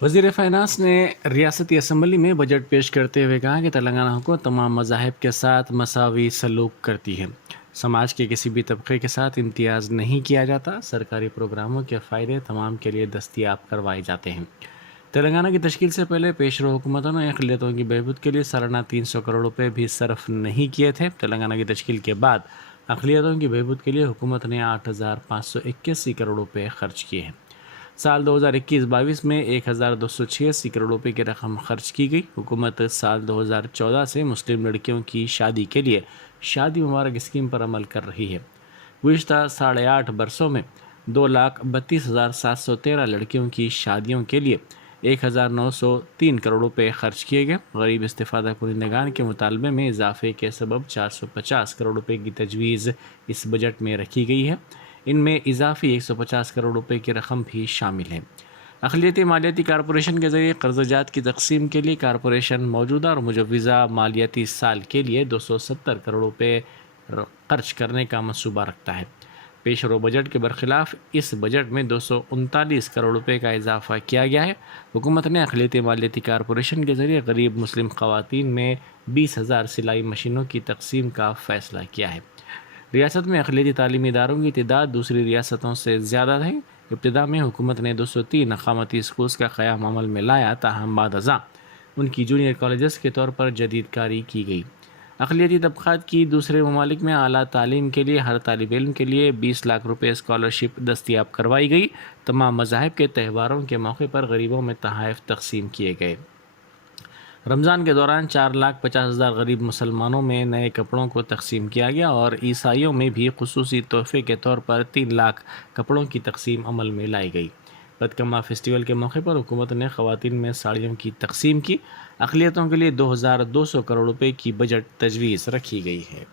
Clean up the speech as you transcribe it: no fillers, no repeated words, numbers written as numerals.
وزیر فائنانس نے ریاستی اسمبلی میں بجٹ پیش کرتے ہوئے کہا کہ تلنگانہ حکومت تمام مذاہب کے ساتھ مساوی سلوک کرتی ہے. سماج کے کسی بھی طبقے کے ساتھ امتیاز نہیں کیا جاتا. سرکاری پروگراموں کے فائدے تمام کے لیے دستیاب کروائے جاتے ہیں. تلنگانہ کی تشکیل سے پہلے پیشرو حکومتوں نے اقلیتوں کی بہبود کے لیے سالانہ 300 کروڑ روپے بھی صرف نہیں کیے تھے. تلنگانہ کی تشکیل کے بعد اقلیتوں کی بہبود کے لیے حکومت نے 8,581 کروڑ روپے خرچ کیے ہیں. سال 2021-22 میں 1,286 کروڑ روپے کی رقم خرچ کی گئی. حکومت سال 2014 سے مسلم لڑکیوں کی شادی کے لیے شادی مبارک اسکیم پر عمل کر رہی ہے. گزشتہ 8.5 برسوں میں 2,32,713 لڑکیوں کی شادیوں کے لیے 1,903 کروڑ روپے خرچ کیے گئے. غریب استفادہ کنندگان کے مطالبے میں اضافے کے سبب 450 کروڑ روپے کی تجویز اس بجٹ میں رکھی گئی ہے. ان میں اضافی 150 کروڑ روپے کی رقم بھی شامل ہے. اقلیتی مالیاتی کارپوریشن کے ذریعے قرض جات کی تقسیم کے لیے کارپوریشن موجودہ اور مجوزہ مالیاتی سال کے لیے 270 کروڑ روپے خرچ کرنے کا منصوبہ رکھتا ہے. پیشرو بجٹ کے برخلاف اس بجٹ میں 239 کروڑ روپے کا اضافہ کیا گیا ہے. حکومت نے اقلیتی مالیاتی کارپوریشن کے ذریعے غریب مسلم خواتین میں 20,000 سلائی مشینوں کی تقسیم کا فیصلہ کیا ہے. ریاست میں اقلیتی تعلیمی اداروں کی تعداد دوسری ریاستوں سے زیادہ ہے. ابتدا میں حکومت نے 203 اقامتی اسکولز کا قیام عمل میں لایا، تاہم بعد ازاں ان کی جونیئر کالجز کے طور پر جدید کاری کی گئی. اقلیتی طبقات کی دوسرے ممالک میں اعلیٰ تعلیم کے لیے ہر طالب علم کے لیے 20 لاکھ روپے اسکالرشپ دستیاب کروائی گئی. تمام مذاہب کے تہواروں کے موقع پر غریبوں میں تحائف تقسیم کیے گئے. رمضان کے دوران 4,50,000 غریب مسلمانوں میں نئے کپڑوں کو تقسیم کیا گیا اور عیسائیوں میں بھی خصوصی تحفے کے طور پر 3 لاکھ کپڑوں کی تقسیم عمل میں لائی گئی. بدکما فیسٹیول کے موقع پر حکومت نے خواتین میں ساڑیوں کی تقسیم کی. اقلیتوں کے لیے 2,200 کروڑ روپے کی بجٹ تجویز رکھی گئی ہے.